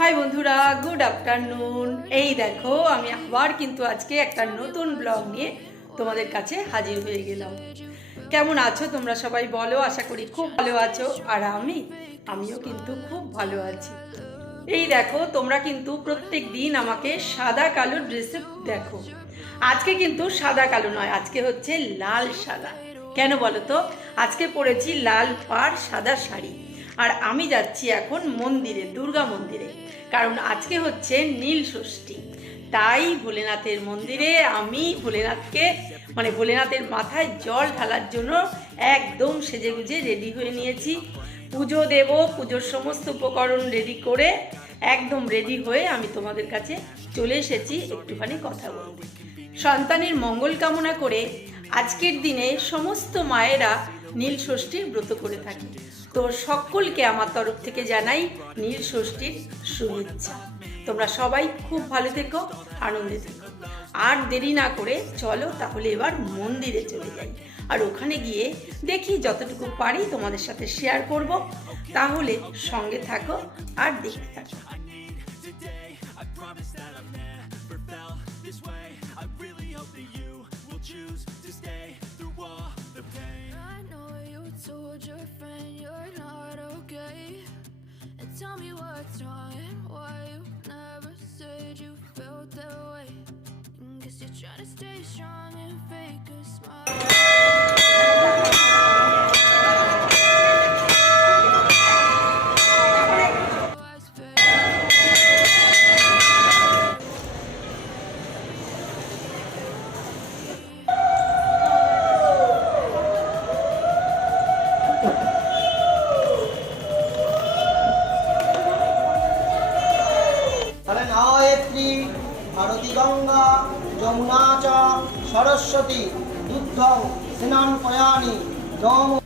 বন্ধুরা good afternoon এই দেখো, আমি আবার কিন্তু আজকে একটা নতুন ব্লগ নিয়ে তোমাদের কাছে হাজির হয়ে গেলাম। কেমন আছো তোমরা সবাই বলো, আশা করি খুব ভালো আছো। আর আমি, আমিও কিন্তু খুব ভালো আছি। এই দেখো, তোমরা কিন্তু প্রত্যেক দিন আমাকে সাদা কালো ড্রেসে দেখো। আজকে কিন্তু সাদা কালো নয়, আজকে হচ্ছে লাল সাদা। কেন বলো তো? আজকে পরেছি লাল পাড় সাদা শাড়ি। আর আমি যাচ্ছি এখন মন্দিরে, দুর্গা মন্দিরে। কারণ আজকে হচ্ছে নীল ষষ্ঠী। তাই ভোলেনাথের মন্দিরে আমি ভোলেনাথকে মানে ভোলেনাথের মাথায় জল ঢালার জন্য একদম সেজে গুজে রেডি হয়ে নিয়েছি। পুজো দেব, পুজোর সমস্ত উপকরণ রেডি করে একদম রেডি হয়ে আমি তোমাদের কাছে চলে এসেছি একটুখানি কথা বলতে। সন্তানের মঙ্গল কামনা করে আজকের দিনে সমস্ত মায়েরা নীল ষষ্ঠীর ব্রত করে থাকি তো সকলকে আমার তরফ থেকে জানাই নীল ষষ্ঠীর শুভেচ্ছা। তোমরা সবাই খুব ভালো থেকো, আনন্দে থেকো। আর দেরি না করে চলো তাহলে এবার মন্দিরে চলে যাই। আর ওখানে গিয়ে দেখি যতটুকু পারি তোমাদের সাথে শেয়ার করব। তাহলে সঙ্গে থাকো আর দেখতে থাকো। সরস্বতী দুগ্ধং স্নান প্রয়াণী নম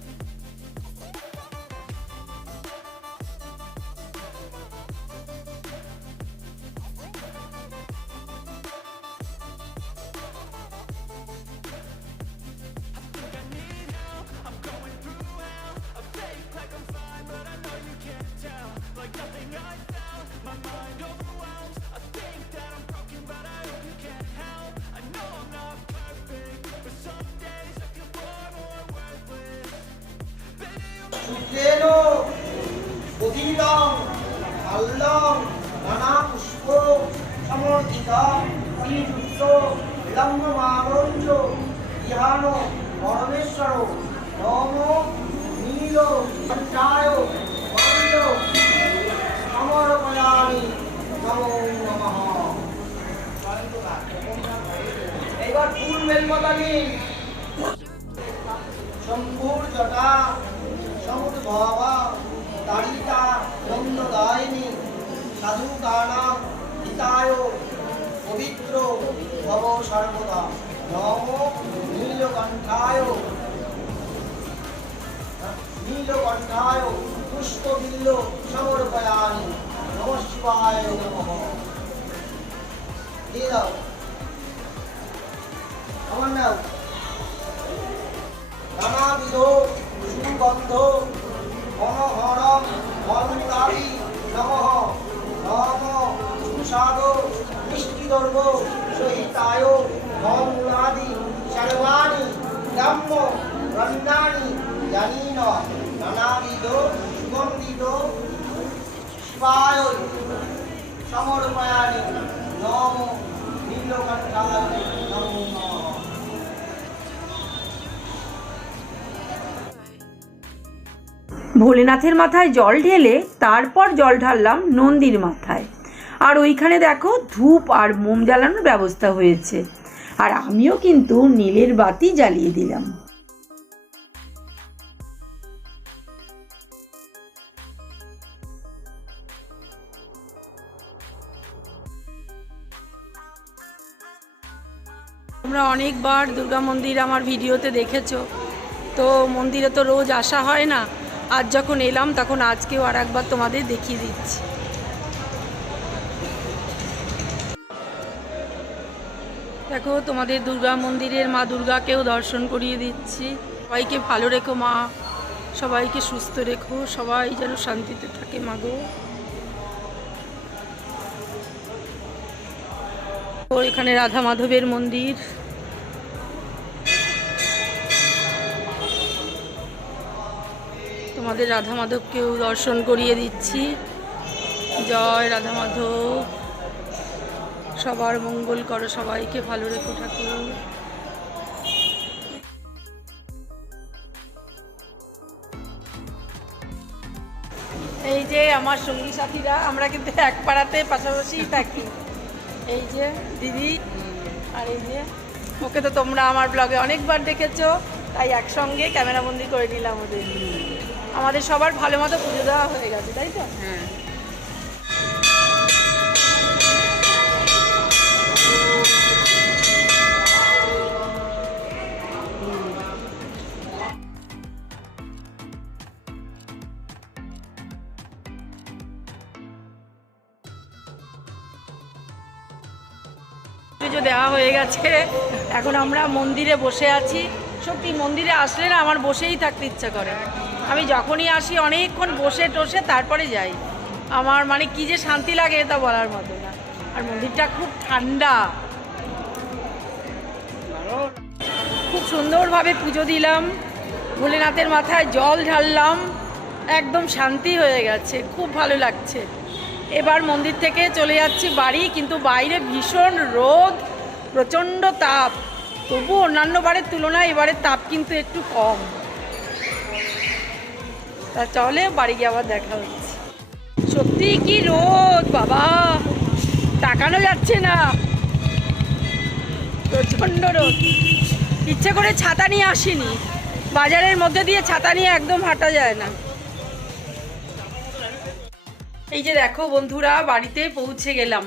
উদিতং আল্লং নানা পুষ্প সমর্থিত শ্রীযুক্ত বিলম্বমাগঞ্জ ইহান পরমেশ্বর নম নীল কণ্ঠায় কানাম হিতায় পবিত্র ভব সর্বদা। নম নীলকণ্ঠায়। নীলকণ্ঠায় পুষ্পবিল্ল সমর্পয়ামি। নম শিবায় নমঃ। নানাবিধ সুগন্ধ, মনোহরম মন্দারি নমঃ। নম সুসাদ মিষ্টিদর্ভ সহিতায় মঙ্গলাদি সর্বাণি ব্রহ্ম রন্নানি জানীন নানাবিধ সুগন্ধিত শিবায় সমর্পয়ানি। ভোলেনাথের মাথায় জল ঢেলে তারপর জল ঢাললাম নন্দীর মাথায়। আর ওইখানে দেখো ধূপ আর মোম জ্বালানোর ব্যবস্থা হয়েছে। আর আমিও কিন্তু নীলের বাতি জ্বালিয়ে দিলাম। তোমরা অনেকবার দুর্গা মন্দির আমার ভিডিওতে দেখেছ। তো মন্দিরে তো রোজ আসা হয় না। আজ যখন এলাম, তখন আজকেও আর একবার তোমাদের দেখিয়ে দিচ্ছি। দেখো, তোমাদের দুর্গা মন্দিরের মা দুর্গাকেও দর্শন করিয়ে দিচ্ছি। সবাইকে ভালো রেখো মা। সবাইকে সুস্থ রেখো। সবাই যেন শান্তিতে থাকে মা গো। এখানে রাধা মাধবের মন্দির। তোমাদের রাধা মাধবকেও দর্শন করিয়ে দিচ্ছি। জয় রাধা মাধব সবার মঙ্গল করো সবাইকে, ভালো রেখো ঠাকুর। এই যে আমার সঙ্গী সাথীরা, আমরা কিন্তু এক পাড়াতে পাশাপাশি থাকি। এই যে দিদি আর এই যে, ওকে তো তোমরা আমার ব্লগে অনেকবার দেখেছ, তাই একসঙ্গে ক্যামেরাবন্দি করে নিলাম ওদের। আমাদের সবার ভালো মতো পুজো দেওয়া হয়ে গেছে তাই তো? হ্যাঁ। পুজো দেওয়া হয়ে গেছে। এখন আমরা মন্দিরে বসে আছি। সত্যি মন্দিরে আসলে না আমার বসেই থাকতে ইচ্ছা করে। আমি যখনই আসি, অনেকক্ষণ বসে টসে তারপরে যাই। আমার মানে কি যে শান্তি লাগে তা বলার মতো না। আর মন্দিরটা খুব ঠান্ডা। খুব সুন্দরভাবে পুজো দিলাম। ভোলেনাথের মাথায় জল ঢাললাম। একদম শান্তি হয়ে গেছে, খুব ভালো লাগছে। এবার মন্দির থেকে চলে যাচ্ছি বাড়ি, কিন্তু বাইরে ভীষণ রোদ, প্রচণ্ড তাপ। তবু অন্যান্য বারের তুলনায় এবারে তাপ কিন্তু একটু কম। তা চলে, বাড়ি গিয়ে আবার দেখা হচ্ছে। সত্যি কি রোদ, বাবা! তাকানো যাচ্ছে না। প্রচণ্ড রোদ। ইচ্ছে করে ছাতা নিয়ে আসিনি। বাজারের মধ্যে দিয়ে ছাতা নিয়ে একদম হাঁটা যায় না। এই যে দেখো বন্ধুরা, বাড়িতে পৌঁছে গেলাম।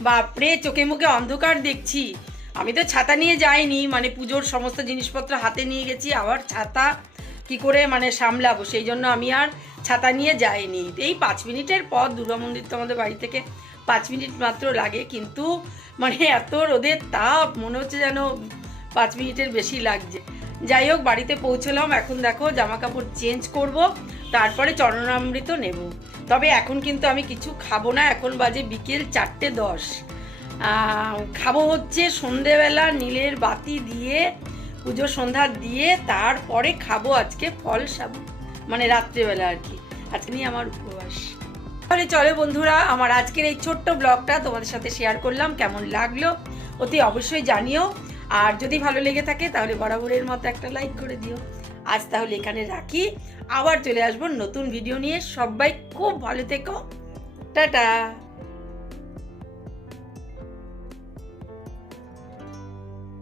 বাপরে, চোখে মুখে অন্ধকার দেখছি। আমি তো ছাতা নিয়ে যাইনি মানে পুজোর সমস্ত জিনিসপত্র হাতে নিয়ে গেছি, আবার ছাতা কি করে মানে সামলাবো? সেই জন্য আমি আর ছাতা নিয়ে যাইনি। এই পাঁচ মিনিটের পর দুর্গা মন্দির তো আমাদের বাড়ি থেকে পাঁচ মিনিট মাত্র লাগে, কিন্তু মানে এত রোদের তাপ, মনে হচ্ছে যেন পাঁচ মিনিটের বেশি লাগছে। যাই হোক, বাড়িতে পৌঁছলাম। এখন দেখো জামা কাপড় চেঞ্জ করব, তারপরে চরণামৃত নেব। তবে এখন কিন্তু আমি কিছু খাব না। এখন বাজে বিকেল চারটে দশ। খাব হচ্ছে সন্ধেবেলা নীলের বাতি দিয়ে পুজো সন্ধ্যা দিয়ে তারপরে খাব আজকে ফল সাবু মানে রাত্রেবেলা আর কি। আজকে নিয়ে আমার উপবাস। তাহলে চলে বন্ধুরা, আমার আজকের এই ছোট্ট ব্লগটা তোমাদের সাথে শেয়ার করলাম, কেমন লাগল অতি অবশ্যই জানিও। আর যদি ভালো লেগে থাকে তাহলে বরাবরের মতো একটা লাইক করে দিও। আজ তাহলে এখানে রাখি। আবার চলে আসব নতুন ভিডিও নিয়ে। সবাই খুব ভালো থেকো। টাটা।